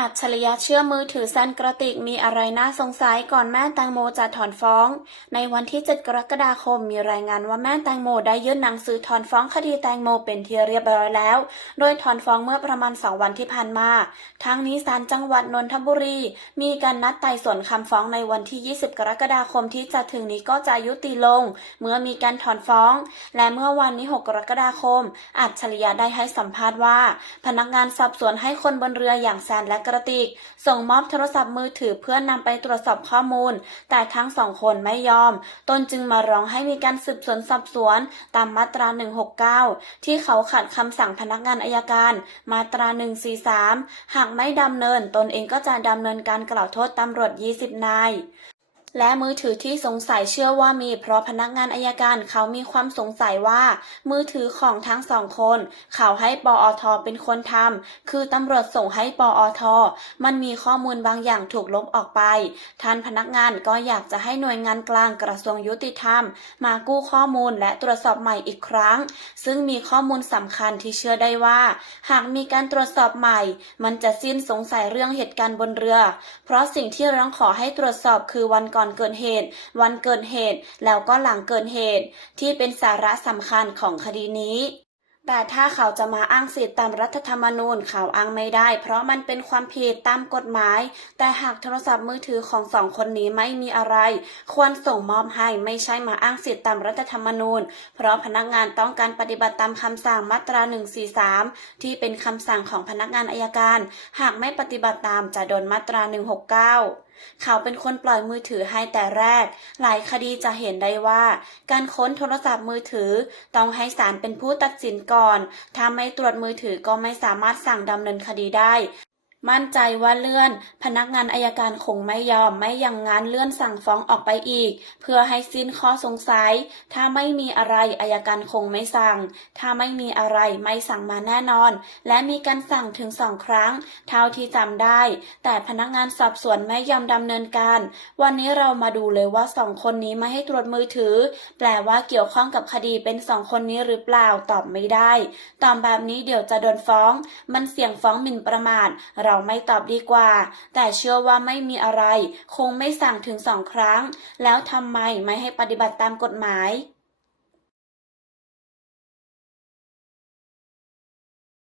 อัจฉริยะเชื่อมือถือแซนกระติกมีอะไรน่าสงสัยก่อนแม่แตงโมจะถอนฟ้อง ในวันที่ 7 กรกฎาคมมีรายงานว่าแม่แตงโมได้ยื่นหนังสือถอนฟ้องคดีแตงโมเป็นที่เรียบร้อยแล้ว โดยถอนฟ้องเมื่อประมาณ 2 วันที่ผ่านมา ทั้งนี้ศาลจังหวัดนนทบุรี มีการนัดไต่สวนคำฟ้องในวันที่ 20 กรกฎาคมที่จะถึงนี้ก็จะยุติลง เมื่อมีการถอนฟ้อง และเมื่อวันนี้ 6 กรกฎาคม อัจฉริยะได้ให้สัมภาษณ์ว่า พนักงานสอบสวนให้คนบนเรืออย่างแซนและกระติก ส่งมอบโทรศัพท์มือถือเพื่อนนำไปตรวจสอบข้อมูล แต่ทั้งสองคนไม่ยอม ตนจึงมาร้องให้มีการสืบสวนสอบสวน ตามมาตรา 169 ที่เขาขัดคำสั่งพนักงานอายการ มาตรา 143 หากไม่ดำเนิน ตนเองก็จะดำเนินการกล่าวโทษตำรวจ 20 นาย และมือถือที่สงสัยเชื่อว่ามีเพราะพนักงานอายการเขามีความสงสัยว่า มือถือของทั้งสองคน เขาให้ปอทเป็นคนทำคือตำรวจส่งให้ปอทมันมีข้อมูลบางอย่างถูกลบออกไป ท่านพนักงานก็อยากจะให้หน่วยงานกลางกระทรวงยุติธรรม มากู้ข้อมูลและตรวจสอบใหม่อีกครั้ง ซึ่งมีข้อมูลสำคัญที่เชื่อได้ว่า หากมีการตรวจสอบใหม่ มันจะสิ้นสงสัยเรื่องเหตุการณ์บนเรือ เพราะสิ่งที่ร้องขอให้ตรวจสอบคือวันก่อนเกิดเหตุ วันเกิดเหตุ แล้วก็หลังเกิดเหตุ ที่เป็นสาระสำคัญของคดีนี้ แต่ถ้าเขาจะมาอ้างสิทธิตามรัฐธรรมนูญเขาอ้างไม่ได้ เพราะมันเป็นความผิดตามกฎหมาย แต่หากโทรศัพท์มือถือของสองคนนี้ไม่มีอะไร ควรส่งมอบให้ไม่ใช่มาอ้างสิทธิตามรัฐธรรมนูญ เพราะพนักงานต้องการปฏิบัติตามคำสั่งมาตรา 143 ที่เป็นคำสั่งของพนักงานอายการ หากไม่ปฏิบัติตามจะโดนมาตรา 169เขาเป็นคนปล่อยมือถือให้แต่แรก หลายคดีจะเห็นได้ว่า การค้นโทรศัพท์มือถือ ต้องให้ศาลเป็นผู้ตัดสินก่อน ถ้าไม่ตรวจมือถือก็ไม่สามารถสั่งดำเนินคดีได้ มั่นใจว่าเลื่อน พนักงานอายการคงไม่ยอมไม่อย่างงั้นเลื่อนสั่งฟ้องออกไปอีก เพื่อให้สิ้นข้อสงสัย ถ้าไม่มีอะไรอายการคงไม่สั่ง ถ้าไม่มีอะไรไม่สั่งมาแน่นอน และมีการสั่งถึงสองครั้ง เท่าที่จำได้ แต่พนักงานสอบสวนไม่ยอมดำเนินการ วันนี้เรามาดูเลยว่าสองคนนี้ไม่ให้ตรวจมือถือ แปลว่าเกี่ยวข้องกับคดีเป็นสองคนนี้หรือเปล่าตอบไม่ได้ตอบแบบนี้เดี๋ยวจะโดนฟ้อง มันเสี่ยงฟ้องหมิ่นประมาทเราไม่ตอบดีกว่า แต่เชื่อว่าไม่มีอะไร คงไม่สั่งถึงสองครั้ง แล้วทำไมไม่ให้ปฏิบัติตามกฎหมาย